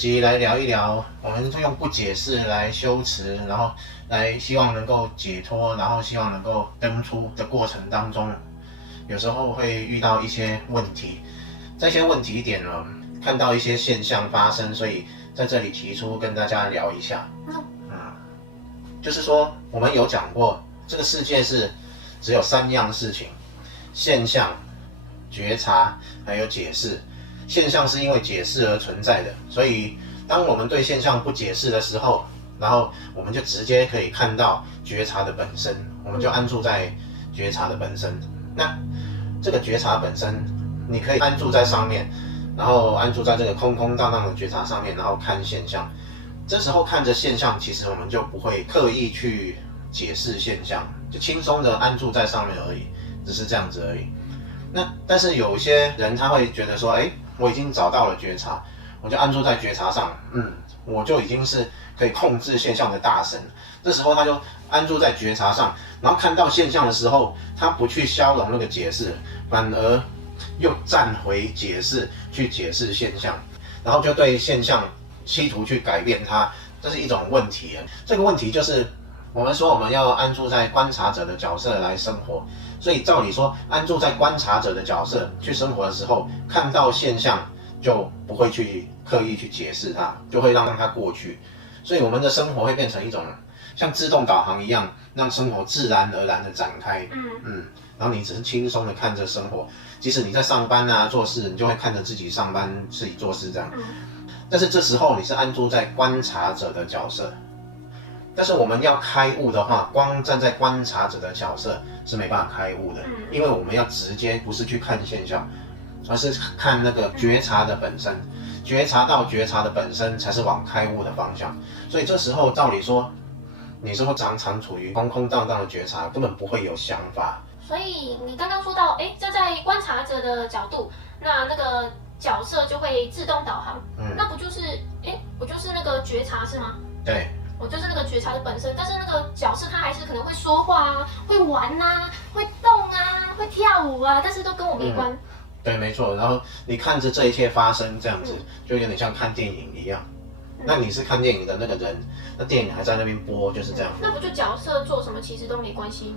集来聊一聊，我们用不解释来修持，然后来希望能够解脱，然后希望能够登出的过程当中，有时候会遇到一些问题。这些问题点呢，看到一些现象发生，所以在这里提出跟大家聊一下。就是说我们有讲过，这个世界是只有3样事情：现象、觉察还有解释。现象是因为解释而存在的，所以当我们对现象不解释的时候，然后我们就直接可以看到觉察的本身，我们就安住在觉察的本身。那这个觉察本身，你可以安住在上面，然后安住在这个空空荡荡的觉察上面，然后看现象。这时候看着现象，其实我们就不会刻意去解释现象，就轻松的安住在上面而已，只是这样子而已。那但是有些人他会觉得说，我已经找到了觉察，我就安住在觉察上，我就已经是可以控制现象的大神。这时候他就安住在觉察上，然后看到现象的时候，他不去消融那个解释，反而又站回解释去解释现象，然后就对现象企图去改变它，这是一种问题。这个问题就是我们说我们要安住在观察者的角色来生活，所以照理说安住在观察者的角色去生活的时候，看到现象就不会去刻意去解释它，就会让它过去。所以我们的生活会变成一种像自动导航一样，让生活自然而然的展开。然后你只是轻松的看着生活，即使你在上班啊做事，你就会看着自己上班自己做事这样。但是这时候你是安住在观察者的角色。但是我们要开悟的话，光站在观察者的角色是没办法开悟的，因为我们要直接不是去看现象，而是看那个觉察的本身，觉察到觉察的本身才是往开悟的方向。所以这时候照理说，你是会常常处于空空荡荡的觉察，根本不会有想法。所以你刚刚说到，站在观察者的角度，那个角色就会自动导航，那不就是，我就是那个觉察是吗？对。我就是那个觉察的本身，但是那个角色他还是可能会说话啊，会玩啊，会动啊，会跳舞啊，但是都跟我没关。对，没错。然后你看着这一切发生，这样子就有点像看电影一样。那你是看电影的那个人，那电影还在那边播，就是这样。那不就角色做什么其实都没关系？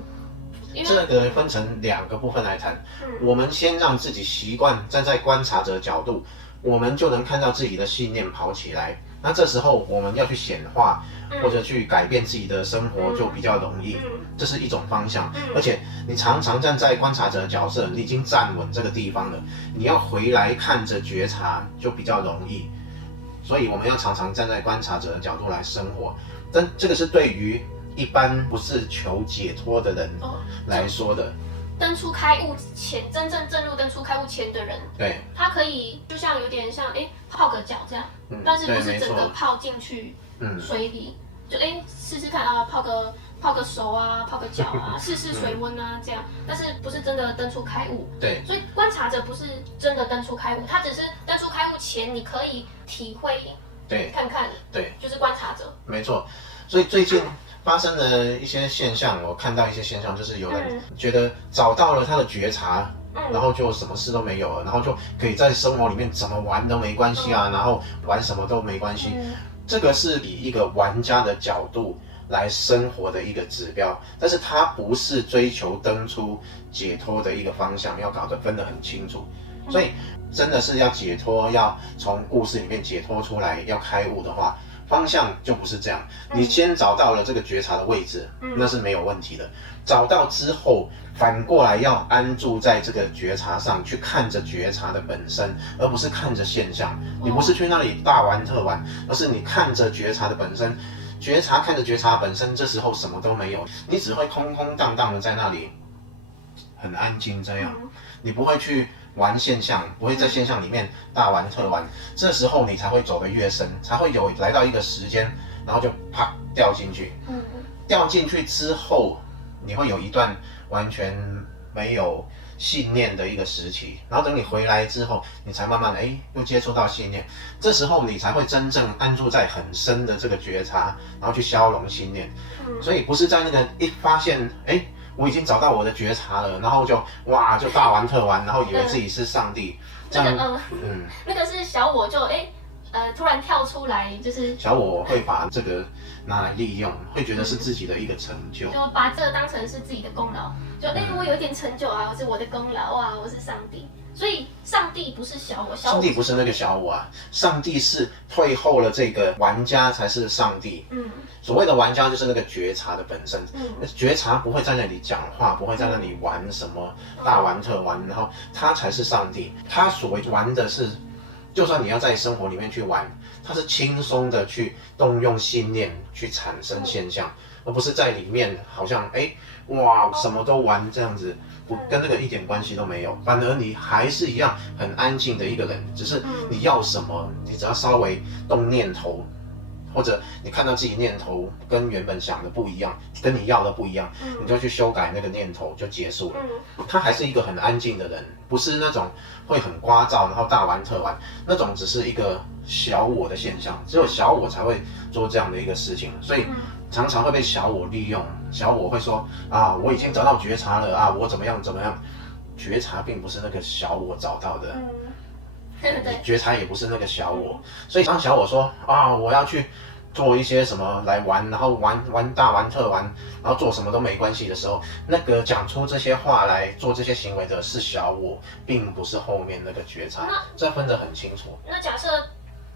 这个分成2个部分来谈。我们先让自己习惯站在观察者的角度，我们就能看到自己的信念跑起来。那这时候我们要去显化，或者去改变自己的生活就比较容易，这是一种方向。而且你常常站在观察者的角色，你已经站稳这个地方了，你要回来看着觉察就比较容易。所以我们要常常站在观察者的角度来生活。但这个是对于一般不是求解脱的人来说的。登出开悟前，真正正入登出开悟前的人，对，他可以就像有点像泡个脚这样，但是不是整个泡进去水里，就试试看啊，泡个手啊，泡个脚啊，试试水温啊这样，但是不是真的登出开悟。对，所以观察者不是真的登出开悟，他只是登出开悟前你可以体会，对，看看，对，就是观察者。没错，所以最近发生的一些现象，我看到一些现象，就是有人觉得找到了他的觉察，然后就什么事都没有了，然后就可以在生活里面怎么玩都没关系啊，然后玩什么都没关系。这个是以一个玩家的角度来生活的一个指标，但是它不是追求登出解脱的一个方向，要搞得分得很清楚。所以真的是要解脱，要从故事里面解脱出来，要开悟的话，方向就不是这样。你先找到了这个觉察的位置，那是没有问题的。找到之后，反过来要安住在这个觉察上，去看着觉察的本身，而不是看着现象。你不是去那里大玩特玩，而是你看着觉察的本身。觉察看着觉察本身，这时候什么都没有，你只会空空荡荡的在那里，很安静这样。你不会去玩现象，不会在现象里面大玩特玩，这时候你才会走得越深，才会有来到一个时间，然后就啪掉进去。掉进去之后，你会有一段完全没有信念的一个时期，然后等你回来之后，你才慢慢的又接触到信念，这时候你才会真正安住在很深的这个觉察，然后去消融信念。所以不是在那个一发现我已经找到我的觉察了，然后就大玩特玩，然后以为自己是上帝，这样那个是小我就突然跳出来，就是小我会把这个拿来利用，会觉得是自己的一个成就，就把这个当成是自己的功劳，就我有一点成就啊，是我的功劳啊，我是上帝。所以上帝不是小我，上帝不是那个小我啊，上帝是退后了这个玩家才是上帝。所谓的玩家就是那个觉察的本身。觉察不会在那里讲话，不会在那里玩什么大玩特玩，然后他才是上帝。他所谓玩的是，就算你要在生活里面去玩，他是轻松的去动用信念去产生现象，而不是在里面好像哇什么都玩这样子。跟这个一点关系都没有，反而你还是一样很安静的一个人，只是你要什么，你只要稍微动念头，或者你看到自己念头跟原本想的不一样，跟你要的不一样，你就去修改那个念头就结束了。他还是一个很安静的人，不是那种会很聒噪然后大玩特玩，那种只是一个小我的现象，只有小我才会做这样的一个事情，所以常常会被小我利用。小我会说啊，我已经找到觉察了啊，我怎么样怎么样。觉察并不是那个小我找到的，觉察也不是那个小我。所以当小我说啊，我要去做一些什么来玩，然后玩大玩特玩，然后做什么都没关系的时候，那个讲出这些话来做这些行为的是小我，并不是后面那个觉察，这分得很清楚。那假设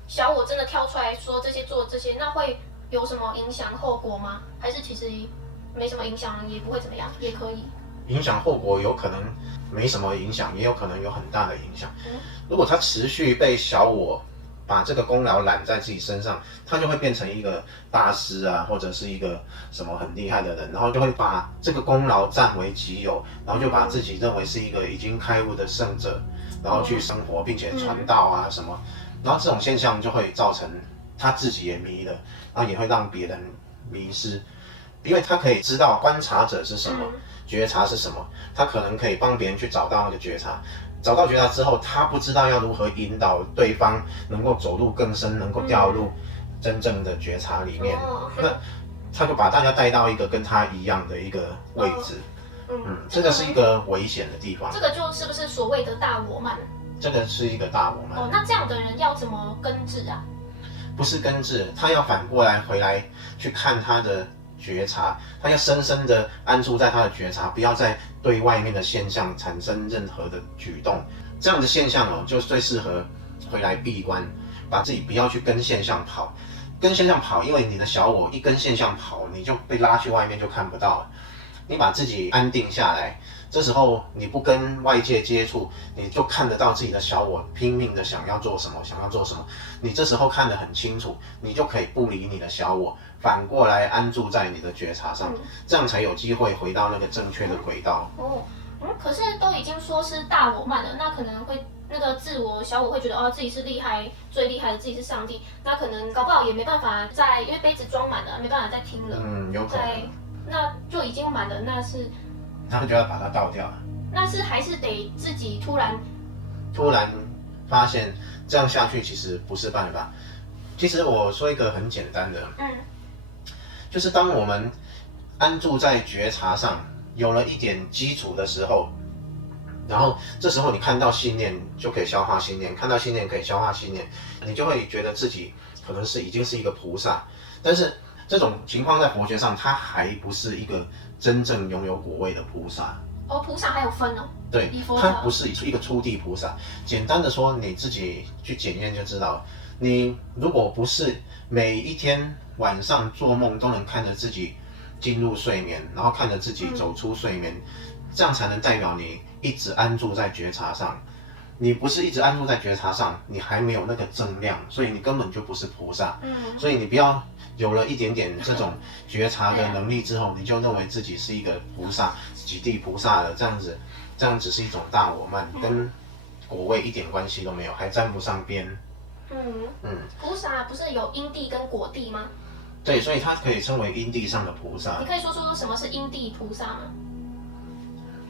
小我真的跳出来说做这些，那会有什么影响后果吗？还是其实没什么影响，也不会怎么样，也可以。影响后果有可能没什么影响，也有可能有很大的影响。如果他持续被小我把这个功劳揽在自己身上，他就会变成一个大师啊，或者是一个什么很厉害的人，然后就会把这个功劳占为己有，然后就把自己认为是一个已经开悟的圣者，然后去生活并且传道啊什么，然后这种现象就会造成他自己也迷了，然后也会让别人迷失。因为他可以知道观察者是什么，觉察是什么，他可能可以帮别人去找到那个觉察，找到觉察之后，他不知道要如何引导对方能够走入更深，能够掉入真正的觉察里面，那他就把大家带到一个跟他一样的一个位置，这个是一个危险的地方。这个就是不是所谓的大我慢？这个是一个大我慢。那这样的人要怎么根治啊？不是根治，他要反过来回来去看他的觉察，他要深深的安住在他的觉察，不要再对外面的现象产生任何的举动。这样的现象就最适合回来闭关，把自己不要去跟现象跑，跟现象跑，因为你的小我一跟现象跑，你就被拉去外面就看不到了。你把自己安定下来，这时候你不跟外界接触，你就看得到自己的小我拼命的想要做什么，想要做什么。你这时候看得很清楚，你就可以不理你的小我，反过来安住在你的觉察上，这样才有机会回到那个正确的轨道。可是都已经说是大我慢了，那可能会那个自我小我会觉得自己是厉害，最厉害的，自己是上帝，那可能搞不好也没办法再，因为杯子装满了，没办法再听了。有可能。那就已经满了，他就要把它倒掉了。那是还是得自己突然发现这样下去其实不是办法。其实我说一个很简单的，就是当我们安住在觉察上，有了一点基础的时候，然后这时候你看到信念就可以消化信念，看到信念可以消化信念，你就会觉得自己可能已经是一个菩萨。但是这种情况在佛学上，它还不是一个真正拥有果位的菩萨。菩萨还有分哦。对，它不是一个初地菩萨。简单的说，你自己去检验就知道。你如果不是每一天晚上做梦都能看着自己进入睡眠，然后看着自己走出睡眠，这样才能代表你一直安住在觉察上。你不是一直安住在觉察上，你还没有那个正量，所以你根本就不是菩萨。所以你不要有了一点点这种觉察的能力之后，你就认为自己是一个菩萨，几地菩萨了，这样只是一种大我慢，跟果位一点关系都没有，还沾不上边。菩萨不是有因地跟果地吗？对，所以它可以称为因地上的菩萨。你可以说什么是因地菩萨吗？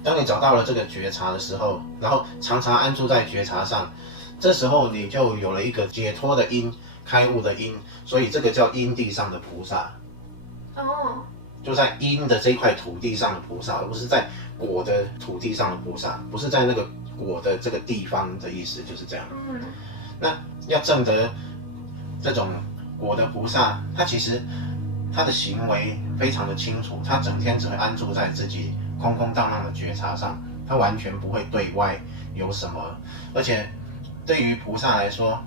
当你找到了这个觉察的时候，然后常常安住在觉察上，这时候你就有了一个解脱的因，开悟的因，所以这个叫因地上的菩萨。就在因的这块土地上的菩萨，而不是在果的土地上的菩萨，不是在那个果的这个地方的意思，就是这样。那要证得这种果的菩萨，他其实他的行为非常的清楚，他整天只会安住在自己空空荡荡的觉察上，他完全不会对外有什么。而且对于菩萨来说，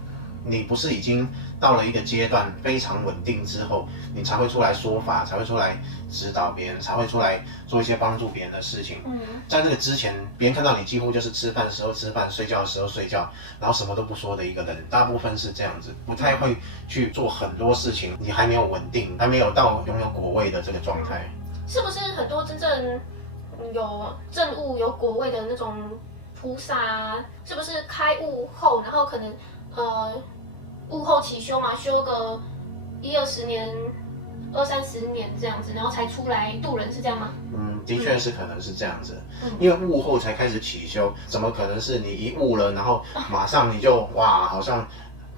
你不是已经到了一个阶段非常稳定之后，你才会出来说法，才会出来指导别人，才会出来做一些帮助别人的事情。在这个之前，别人看到你几乎就是吃饭的时候吃饭，睡觉的时候睡觉，然后什么都不说的一个人，大部分是这样子，不太会去做很多事情。你还没有稳定，还没有到拥有果位的这个状态。是不是很多真正有证悟、有果位的那种菩萨啊，是不是开悟后，然后可能悟后起修嘛，修个10-20年、20-30年这样子，然后才出来渡人，是这样吗？的确是可能是这样子，因为悟后才开始起修，怎么可能是你一悟了，然后马上你就哇，好像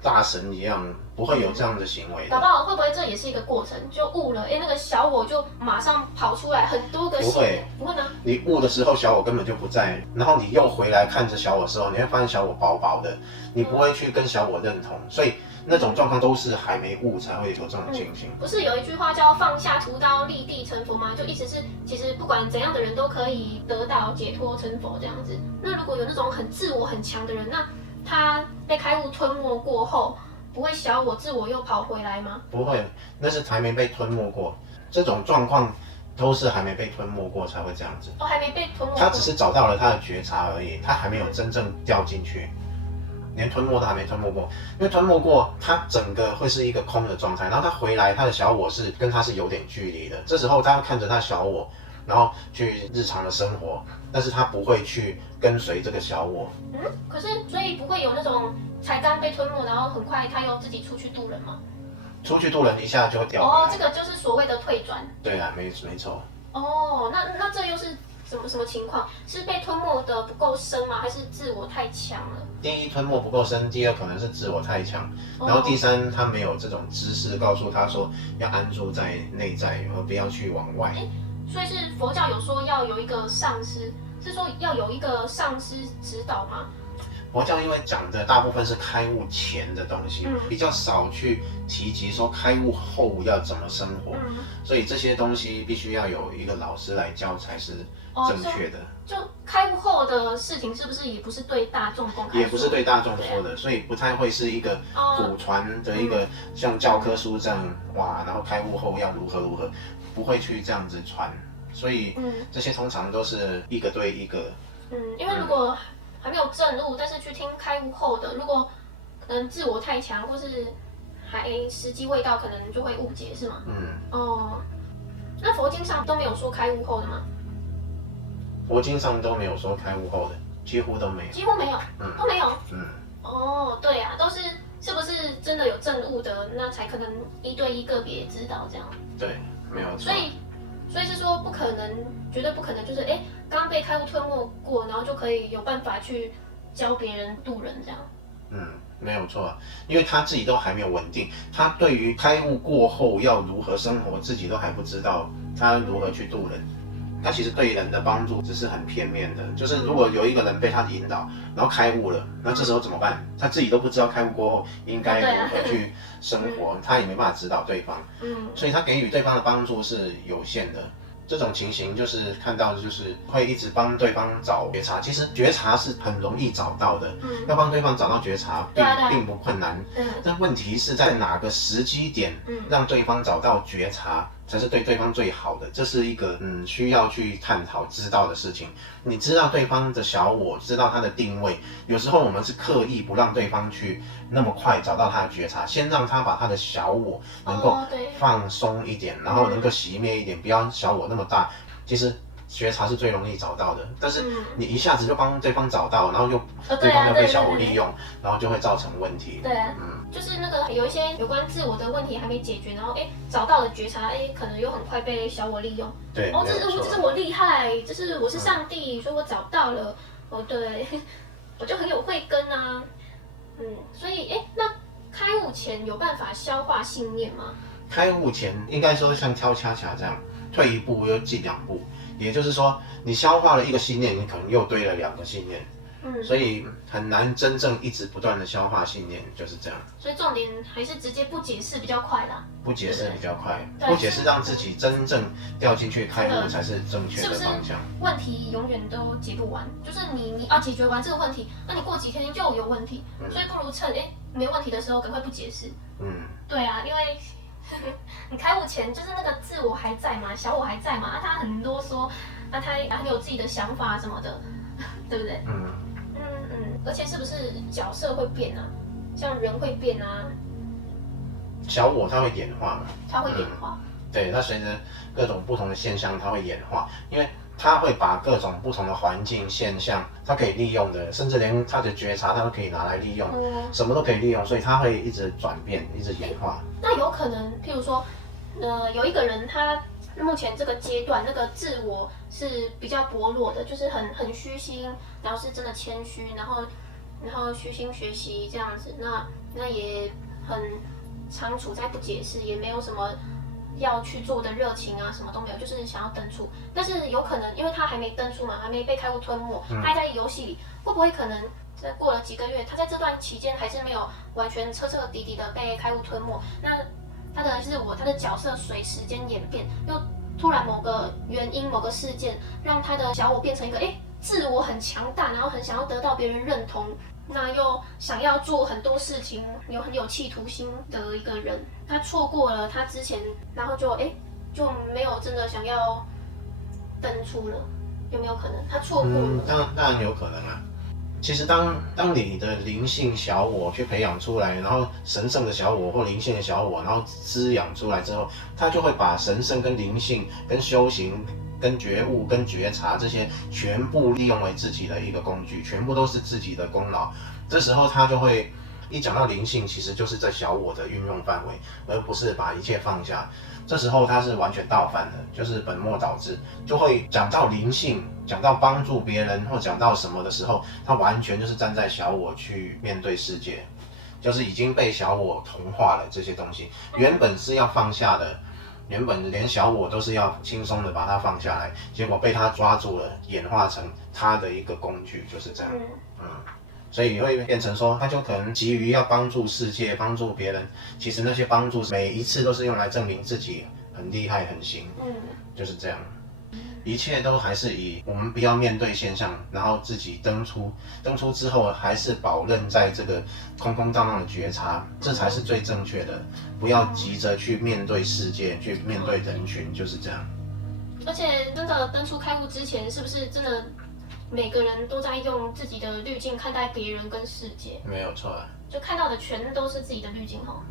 大神一样，不会有这样的行为的。搞不好会不会这也是一个过程？就悟了，那个小我就马上跑出来很多个。不会吗？你悟的时候小我根本就不在，然后你又回来看着小我的时候，你会发现小我薄薄的，你不会去跟小我认同，所以那种状况都是还没悟才会有这种情形。不是有一句话叫放下屠刀立地成佛吗？就意思是其实不管怎样的人都可以得到解脱成佛这样子。那如果有那种很自我很强的人，那他被开悟吞没过后，不会小我自我又跑回来吗？不会，那是还没被吞没过。这种状况都是还没被吞没过才会这样子。还没被吞没过。他只是找到了他的觉察而已，他还没有真正掉进去，连吞没都还没吞没过。因为吞没过，他整个会是一个空的状态，然后他回来，他的小我是跟他是有点距离的。这时候他会看着他小我，然后去日常的生活，但是他不会去跟随这个小我。可是所以不会有那种才刚被吞没，然后很快他又自己出去渡人吗？出去渡人一下就会掉回来。这个就是所谓的退转。对啊，没错。那这又是什么情况？是被吞没的不够深吗？还是自我太强了？第一，吞没不够深；第二，可能是自我太强；然后第三，他没有这种知识告诉他说要安住在内在，而不要去往外。所以是佛教有说要有一个上师，是说要有一个上师指导吗？佛教因为讲的大部分是开悟前的东西，比较少去提及说开悟后要怎么生活，所以这些东西必须要有一个老师来教才是正确的。就开悟后的事情是不是也不是对大众公开？也不是对大众说的，所以不太会是一个普传的一个像教科书这样哇，然后开悟后要如何，不会去这样子传，所以这些通常都是一个对一个。因为如果还没有证悟，但是去听开悟后的，如果可能自我太强，或是还时机未到，可能就会误解，是吗？那佛经上都没有说开悟后的吗？佛经上都没有说开悟后的，几乎都没有。几乎没有，都没有。对啊，都是不是真的有证悟的，那才可能1对1个别指导这样。对，没有错。所以是说不可能，绝对不可能，就是刚被开悟吞没过，然后就可以有办法去教别人渡人这样。没有错，因为他自己都还没有稳定，他对于开悟过后要如何生活，自己都还不知道，他如何去渡人。他其实对人的帮助只是很片面的，就是如果有一个人被他引导，然后开悟了，那这时候怎么办？他自己都不知道开悟过后应该如何去生活，他也没办法指导对方，所以他给予对方的帮助是有限的。这种情形就是看到，就是会一直帮对方找觉察。其实觉察是很容易找到的，要帮对方找到觉察并不困难。但问题是在哪个时机点让对方找到觉察才是对对方最好的，这是一个需要去探讨知道的事情。你知道对方的小我，知道他的定位，有时候我们是刻意不让对方去那么快找到他的觉察，先让他把他的小我能够放松一点，然后能够熄灭一点，不要小我那么大。其实觉察是最容易找到的，但是你一下子就帮对方找到，然后又对方又被小我利用，然后就会造成问题。就是那个有一些有关自我的问题还没解决，然后找到了觉察，可能又很快被小我利用。对，这是我厉害，我是上帝，所以我找到了。对，我就很有慧根啊。所以那开悟前有办法消化信念吗？开悟前应该说像跳恰恰这样，退一步又进2步。也就是说，你消化了一个信念，你可能又堆了2个信念，所以很难真正一直不断的消化信念，就是这样。所以重点还是直接不解释比较快啦。不解释比较快，不解释让自己真正掉进去开悟才是正确的方向。问题永远都解不完，就是你要解决完这个问题，那你过几天就有问题，所以不如趁没问题的时候赶快不解释。对啊，因为你开悟前就是那个自我还在嘛，小我还在嘛，他很啰嗦，他很有自己的想法什么的，对不对？而且是不是角色会变啊？像人会变啊。小我它会演化嘛？它会演化。对，它随着各种不同的现象，它会演化，因为它会把各种不同的环境现象，它可以利用的，甚至连它的觉察，它都可以拿来利用，什么都可以利用，所以它会一直转变，一直演化。那有可能，譬如说，有一个人他目前这个阶段，那个自我是比较薄弱的，就是很虚心，然后是真的谦虚，然后虚心学习这样子，那也很常处在不解释，也没有什么要去做的热情啊，什么都没有，就是想要登出。但是有可能，因为他还没登出嘛，还没被开悟吞没，他还在游戏里，会不会可能过了几个月，他在这段期间还是没有完全彻彻底底的被开悟吞没？那他的角色随时间演变，又突然某个原因、某个事件，让他的小我变成一个自我很强大，然后很想要得到别人认同。那又想要做很多事情，很有企图心的一个人，他错过了他之前，然后就没有真的想要登出了，有没有可能？他错过了？当然有可能啊。其实当你的灵性小我去培养出来，然后神圣的小我或灵性的小我，然后滋养出来之后，他就会把神圣跟灵性跟修行跟觉悟、跟觉察这些全部利用为自己的一个工具，全部都是自己的功劳。这时候他就会一讲到灵性，其实就是在小我的运用范围，而不是把一切放下。这时候他是完全倒反的，就是本末倒置，就会讲到灵性，讲到帮助别人或讲到什么的时候，他完全就是站在小我去面对世界，就是已经被小我同化了。这些东西原本是要放下的。原本连小我都是要轻松的把它放下来，结果被他抓住了，演化成他的一个工具，就是这样。所以会变成说，他就可能急于要帮助世界、帮助别人，其实那些帮助每一次都是用来证明自己很厉害、很行。就是这样。一切都还是以我们不要面对现象，然后自己登出之后，还是保任在这个空空荡荡的觉察，这才是最正确的。不要急着去面对世界，去面对人群，就是这样。而且那个登出开悟之前，是不是真的每个人都在用自己的滤镜看待别人跟世界？没有错啊，就看到的全都是自己的滤镜吼。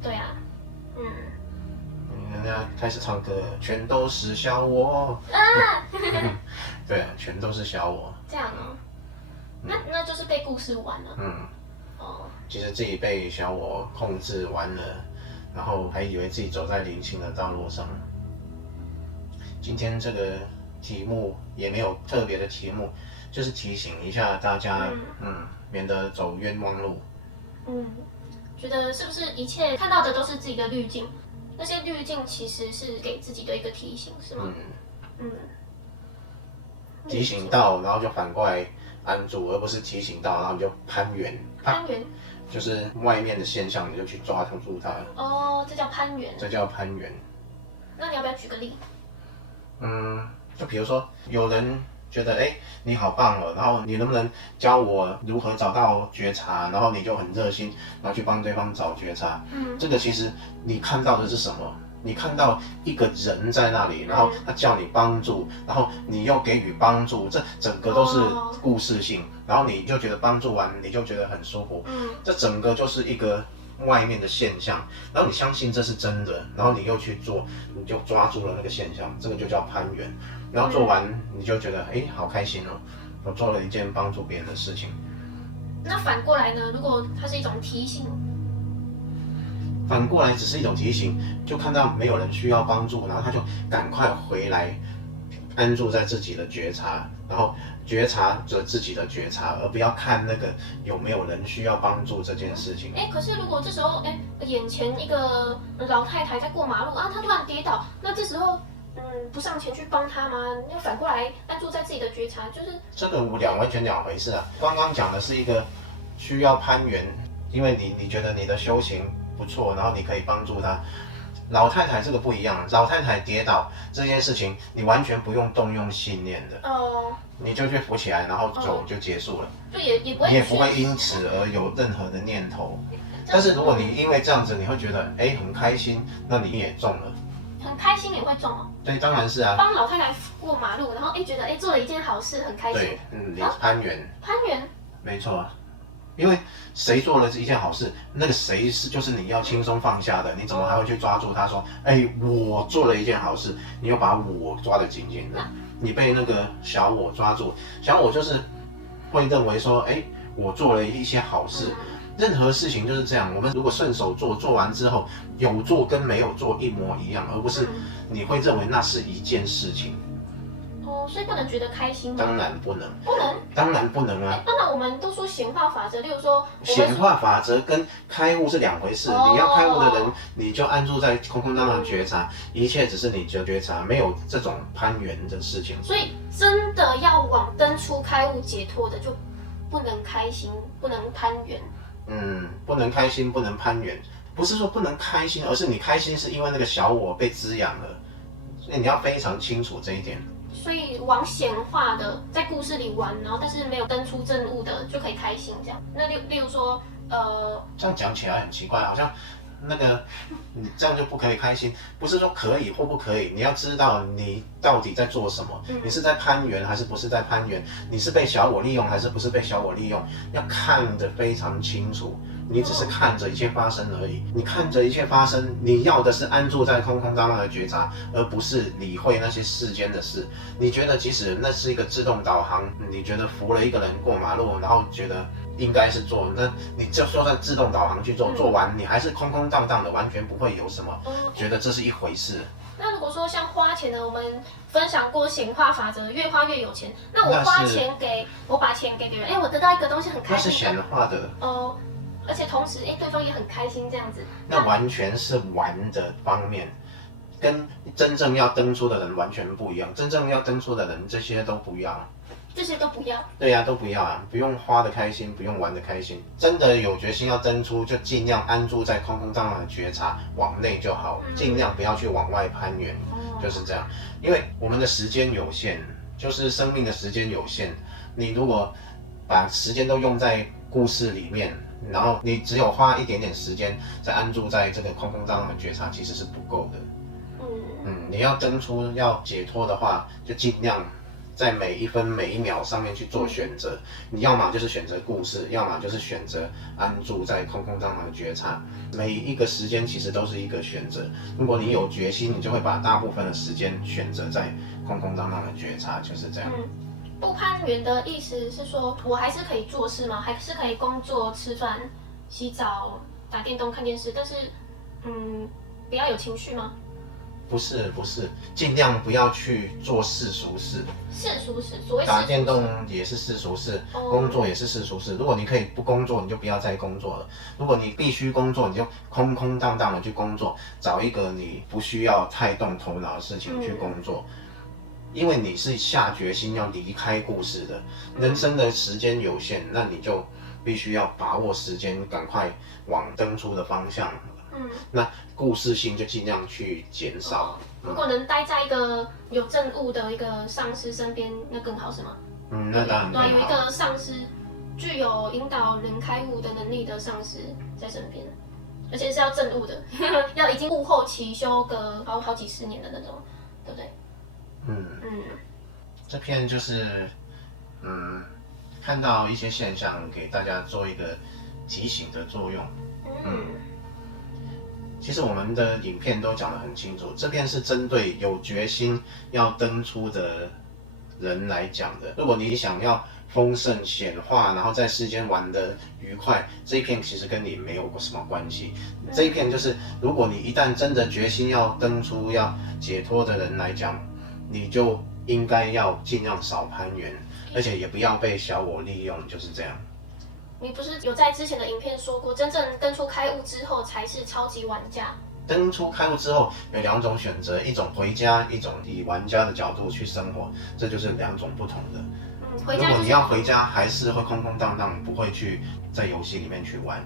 对啊，人家开始唱歌，全都是小我。对啊，全都是小我。这样哦，那就是被故事玩了。其实自己被小我控制完了，然后还以为自己走在灵性的道路上。今天这个题目也没有特别的题目，就是提醒一下大家，免得走冤枉路。觉得是不是一切看到的都是自己的滤镜？那些滤镜其实是给自己的一个提醒，是吗？提醒到，然后就反过来安住，而不是提醒到，然后你就攀援。攀援就是外面的现象，你就去抓住它。这叫攀援。这叫攀援。那你要不要举个例？就比如说有人觉得你好棒哦，然后你能不能教我如何找到觉察？然后你就很热心，然后去帮对方找觉察。这个其实你看到的是什么？你看到一个人在那里，然后他叫你帮助，然后你又给予帮助，这整个都是故事性，然后你就觉得帮助完你就觉得很舒服。这整个就是一个外面的现象，然后你相信这是真的，然后你又去做，你就抓住了那个现象，这个就叫攀援。然后做完你就觉得好开心哦，我做了一件帮助别人的事情。那反过来呢？如果它是一种提醒，反过来只是一种提醒，就看到没有人需要帮助，然后他就赶快回来安住在自己的觉察，然后觉察着自己的觉察，而不要看那个有没有人需要帮助这件事情。可是如果这时候眼前一个老太太在过马路啊，她突然跌倒，那这时候不上前去帮他吗？要反过来安住在自己的觉察，就是这个完全两回事啊。刚刚讲的是一个需要攀援，因为你觉得你的修行不错，然后你可以帮助他。老太太这个不一样，老太太跌倒这件事情，你完全不用动用信念的，你就去扶起来，然后走就结束了，就也不会，你也不会因此而有任何的念头。但是如果你因为这样子，你会觉得很开心，那你也中了。很开心也会中哦。对，当然是啊。帮老太太过马路，然后觉得做了一件好事，很开心。对，你攀援。攀援。没错啊。因为谁做了一件好事，那个谁就是你要轻松放下的，你怎么还会去抓住他说，我做了一件好事，你又把我抓得紧紧的，你被那个小我抓住，小我就是会认为说，我做了一些好事，任何事情就是这样，我们如果顺手做完之后，有做跟没有做一模一样，而不是你会认为那是一件事情。所以不能觉得开心吗？当然不能，当然不能啊。那我们都说显化法则，例如说显化法则跟开悟是两回事。你要开悟的人，你就安住在空空当当觉察，一切只是你的觉察，没有这种攀援的事情。所以真的要往登出开悟解脱的，就不能开心，不能攀援。不能开心，不能攀援，不是说不能开心，而是你开心是因为那个小我被滋养了，所以你要非常清楚这一点。所以往显化的在故事里玩，然后但是没有登出正悟的就可以开心这样。那例如说，这样讲起来很奇怪，好像那个你这样就不可以开心，不是说可以或不可以，你要知道你到底在做什么，你是在攀援还是不是在攀援，你是被小我利用还是不是被小我利用，要看得非常清楚。你只是看着一切发生而已，你看着一切发生，你要的是安住在空空当当的觉察，而不是理会那些世间的事。你觉得即使那是一个自动导航，你觉得扶了一个人过马路，然后觉得应该是做，那你就算自动导航去做，做完你还是空空荡荡的，完全不会有什么觉得这是一回事。那如果说像花钱的，我们分享过显化法则，越花越有钱。那我花钱我把钱给别人，我得到一个东西很开心。那是显化的而且同时，对方也很开心这样子。那完全是玩的方面，跟真正要登出的人完全不一样。真正要登出的人，这些都不要。这些都不要。对呀，都不要啊！不用花的开心，不用玩的开心。真的有决心要登出，就尽量安住在空空荡荡的觉察，往内就好，尽量不要去往外攀援，就是这样。因为我们的时间有限，就是生命的时间有限。你如果把时间都用在故事里面，然后你只有花一点点时间在安住在这个空空荡荡的觉察，其实是不够的。你要登出要解脱的话，就尽量在每一分每一秒上面去做选择。你要么就是选择故事，要么就是选择安住在空空荡荡的觉察。每一个时间其实都是一个选择。如果你有决心，你就会把大部分的时间选择在空空荡荡的觉察，就是这样。不攀援的意思是说，我还是可以做事吗？还是可以工作、吃饭、洗澡、打电动、看电视，但是，不要有情绪吗？不是，尽量不要去做世俗事。世俗事，所谓打电动也是世俗事，工作也是世俗事。如果你可以不工作，你就不要再工作了。如果你必须工作，你就空空荡荡的去工作，找一个你不需要太动头脑的事情去工作。因为你是下决心要离开故事的，人生的时间有限，那你就必须要把握时间，赶快往登出的方向。那故事性就尽量去减少。如果能待在一个有正悟的一个上师身边，那更好是吗？那当然更好。对，有一个上师，具有引导人开悟的能力的上师在身边，而且是要正悟的，要已经悟后期修个好几十年的那种，对不对？这篇就是看到一些现象，给大家做一个提醒的作用。其实我们的影片都讲得很清楚，这篇是针对有决心要登出的人来讲的。如果你想要丰盛显化，然后在世间玩得愉快，这一片其实跟你没有什么关系。这一片就是如果你一旦真的决心要登出、要解脱的人来讲，你就应该要尽量少攀援，而且也不要被小我利用，就是这样。你不是有在之前的影片说过，真正登出开悟之后才是超级玩家，登出开悟之后有2种选择，一种回家，一种以玩家的角度去生活，这就是2种不同的。如果你要回家，还是会空空荡荡，不会去在游戏里面去玩。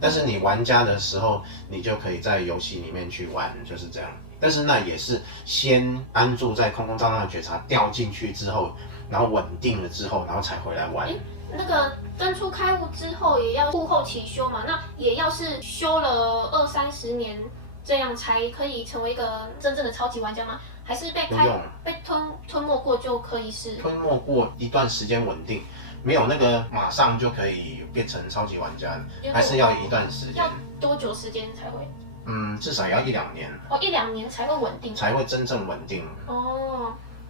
但是你玩家的时候，你就可以在游戏里面去玩，就是这样。但是那也是先安住在空空荡荡的觉察，掉进去之后，然后稳定了之后，然后才回来玩。那个登出开悟之后也要悟后起修嘛，那也要是修了20-30年，这样才可以成为一个真正的超级玩家吗？还是被吞没过就可以是？吞没过一段时间稳定，没有那个马上就可以变成超级玩家，还是要一段时间。要多久时间才会？至少要1-2年。1-2年才会稳定，才会真正稳定。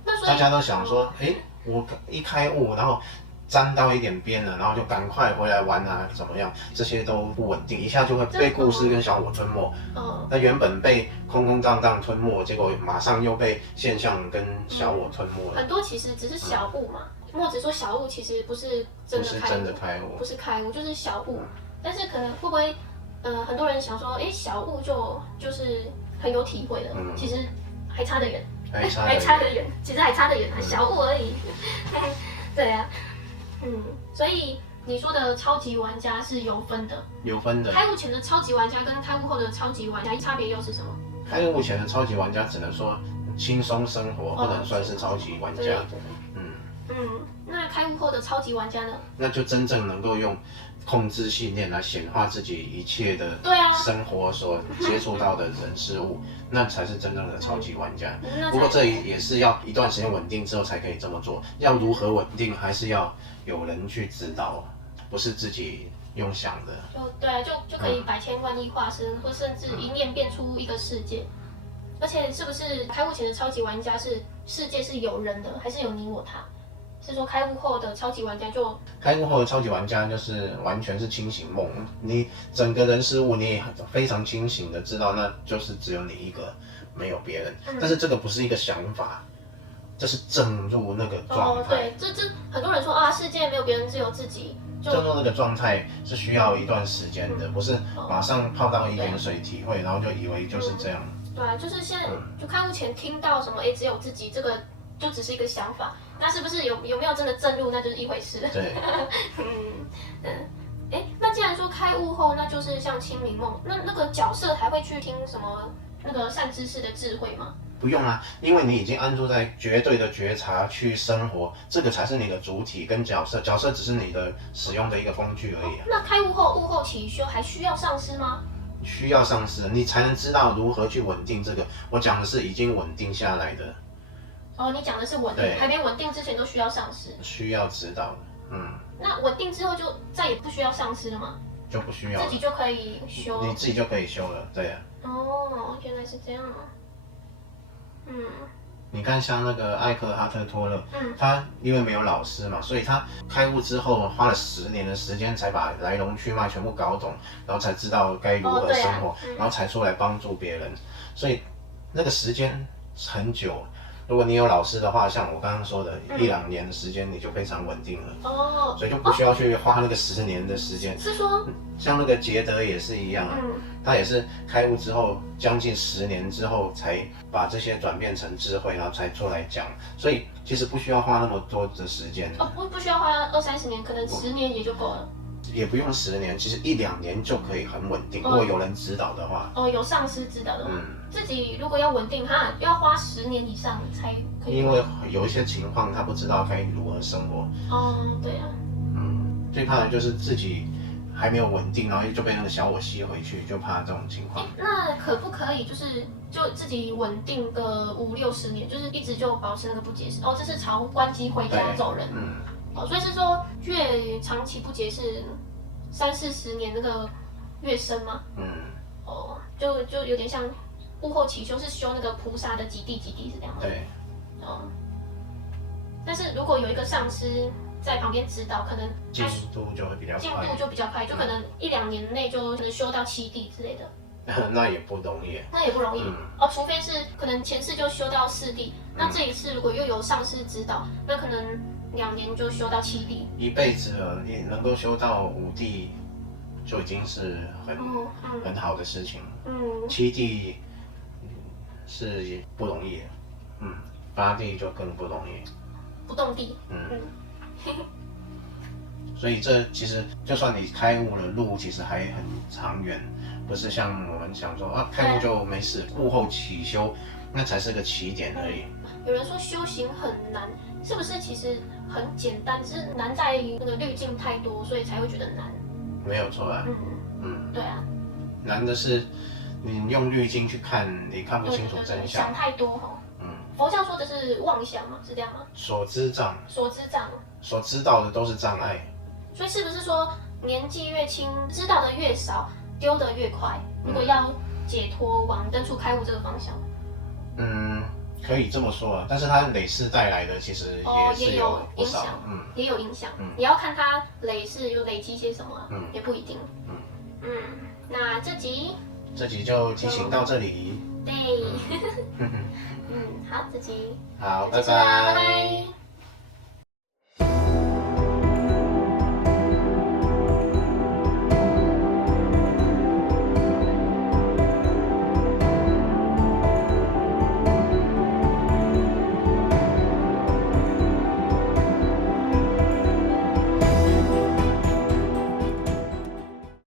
那所以大家都想说，我一开悟，然后沾到一点边了，然后就赶快回来玩啊，怎么样？这些都不稳定，一下就会被故事跟小我吞没。那原本被空空荡荡吞没，结果马上又被现象跟小我吞没了。很多其实只是小悟嘛，墨子说小悟其实不是真的开悟，不是开悟，就是小悟。但是可能会不会，很多人想说，小悟就是很有体会的，其实还差得远，还差得远，其实还差得远，小悟而已。对啊。所以你说的超级玩家是有分的，有分的。开悟前的超级玩家跟开悟后的超级玩家差别又是什么？开悟前的超级玩家只能说轻松生活，不能算是超级玩家。那开悟后的超级玩家呢？那就真正能够用控制信念来显化自己一切的生活所接触到的人事物，那才是真正的超级玩家。不过这也是要一段时间稳定之后才可以这么做。要如何稳定，还是要有人去指导，不是自己用想的。就可以百千万亿化身，或甚至一念变出一个世界。而且是不是开悟前的超级玩家是世界是有人的，还是有你我他？是说开悟后的超级玩家就开悟后的超级玩家就是完全是清醒梦，你整个人事物你也非常清醒的知道，那就是只有你一个，没有别人。但是这个不是一个想法，这是正入那个状态。这很多人说啊，世界没有别人，只有自己。正入那个状态是需要一段时间的，不是马上泡到一点水体会，然后就以为就是这样。就是现在就开悟前听到什么，只有自己，这个就只是一个想法。那是不是有没有真的正入，那就是一回事。对。那既然说开悟后，那就是像清明梦，那个角色还会去听什么那个善知识的智慧吗？不用啊，因为你已经安住在绝对的觉察去生活，这个才是你的主体跟角色，角色只是你的使用的一个工具而已。那开悟后悟后起修还需要上师吗？需要上师，你才能知道如何去稳定这个。我讲的是已经稳定下来的。你讲的是稳定，还没稳定之前都需要上师，需要指导。那稳定之后就再也不需要上师了吗？就不需要了，自己就可以修，你自己就可以修了，对啊。原来是这样啊。你看，像那个艾克哈特托勒，他因为没有老师嘛，所以他开悟之后花了10年的时间才把来龙去脉全部搞懂，然后才知道该如何生活，然后才出来帮助别人，所以那个时间很久。如果你有老师的话，像我刚刚说的1-2年的时间，你就非常稳定了。所以就不需要去花那个10年的时间。是说，像那个杰德也是一样啊，他也是开悟之后将近10年之后才把这些转变成智慧，然后才出来讲。所以其实不需要花那么多的时间。不需要花20-30年，可能10年也就够了。也不用10年，其实1-2年就可以很稳定。如果有人指导的话，有上师指导的话，自己如果要稳定，要花10年以上才可以。因为有一些情况他不知道该如何生活。对啊。最怕的就是自己还没有稳定，然后就被那个小我吸回去，就怕这种情况。那可不可以就自己稳定个50-60年，就是一直就保持那个不解释？这是朝关机回家走人。所以是说越长期不解释，30-40年那个越深吗？就有点像悟后起修是修那个菩萨的几地是这样吗？对。但是如果有一个上师在旁边指导，可能进度就会比较快，就可能1-2年内就能修到7地之类的。那也不容易。除非是可能前世就修到4地，那这一次如果又有上师指导，那可能2年就修到7地。一辈子了，你能够修到5地，就已经是很好的事情。七地是也不容易，八地就更不容易。不动地。所以这其实就算你开悟了，路其实还很长远，不是像我们想说开悟就没事，悟后起修那才是个起点而已。有人说修行很难，是不是其实很简单，只是难在那个滤镜太多，所以才会觉得难？没有错啊。对啊。难的是你用滤镜去看，你看不清楚真相。想太多哈。佛教说的是妄想嘛，是这样吗？所知障。所知障。所知道的都是障碍。所以是不是说年纪越轻，知道的越少，丢的越快？如果要解脱往登出开悟这个方向，可以这么说啊。但是它累世带来的其实也是有不少，也有影响。也要看它累世有累积些什么，也不一定。那这集就进行到这里。对。好，这集好，拜拜拜。